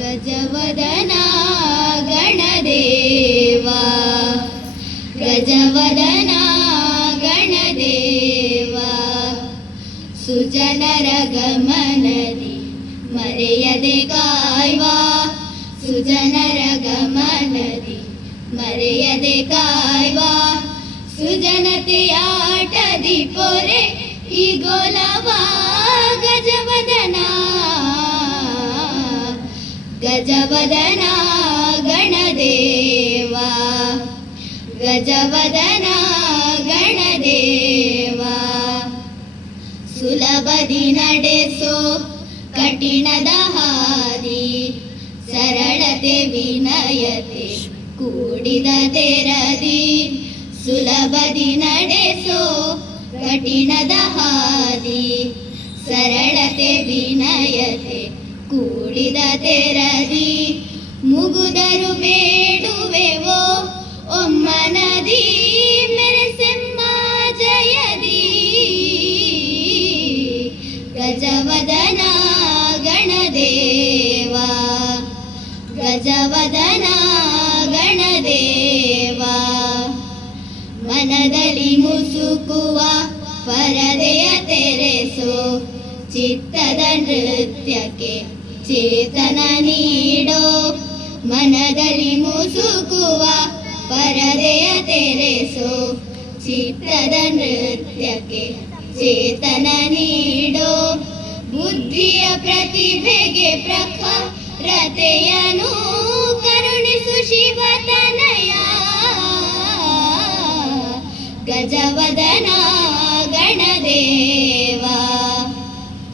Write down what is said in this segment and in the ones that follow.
ಗಜವದನಾ ಗಣದೇವಾ ಗಜವದನಾ ಗಣದೇವಾ ಸುಜನರ ಗಮನದಿ ಮರೆಯದೆ ಕಾಯ್ವಾ ಸುಜನರ ಗಮನದಿ ಮರೆಯದೆ ಕಾಯ್ವಾ ಸುಜನತೆಯಾಟದಿ ಪೊರೆ ಈ ಗೋಲವಾ ಗಜವದನಾ ಗಜವದನಾ ಗಣದೇವಾ ಗಜವದನಾ ಗಣದೇವಾ ಸುಲಭದಿ ನಡೆಸೋ ಕಠಿಣದ ಹಾದಿ ಸರಳತೆ ವಿನಯತೆ ಕೂಡಿದ ತೆರದಿ ಸುಲಭದಿ ನಡೆಸೋ ಕಠಿಣದ ಹಾದಿ ಸರಳತೆ ವಿನಯತೆ ಕೂಡಿದ ತೆರದಿ ಮುಗುದರು ಬೇಡುವೆವೋ ಒಮ್ಮನದಿ ಮೆರೆಸೆಮ್ಮ ಜಯದಿ ಗಜವದನಾ ಗಣದೇವಾ ಗಜವದನಾ ಗಣದೇವಾ ಮನದಲ್ಲಿ ಮುಸುಕುವ ಪರದೆಯ ತೆರೆಸೋ ಚಿತ್ತದ ನೃತ್ಯಕ್ಕೆ ಚೇತನ ನೀಡೋ ಮನದಲ್ಲಿ ಮುಸುಕುವ ಪರದೆಯ ತೆರೆಸೋ ಚಿತ್ತದ ನೃತ್ಯಕ್ಕೆ ಚೇತನ ನೀಡೋ ಬುದ್ಧಿಯ ಪ್ರತಿಭೆಗೆ ಪ್ರಖರತೆಯನು ಕರುಣಿಸು ಶಿವತನಯ ಗಜವದನಾ ಗಣದೇವಾ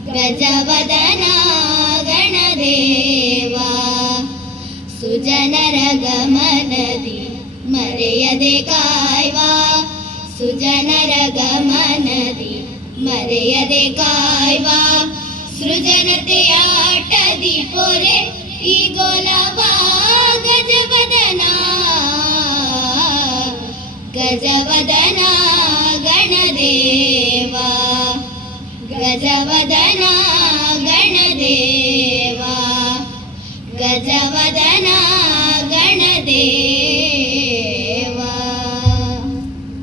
ಗಜವದನಾ ಗಣದೇವಾ ಸುಜನರ ಗಮನದಿ ಮರೆಯದೆ ಕಾಯ್ವಾ ಸುಜನರ ಗಮನದಿ ಮರೆಯದೆ ಕಾಯ್ವಾ ಸೃಜನತೆಯಾಟದಿ ಪೊರೆ ಈ ಗೋಲವಾ ಗಜವದನಾ ಗಜವದನಾ ಗಣದೇವಾ ಗಜವದನಾ ಗಣದೇವಾ ಗಜವದನಾ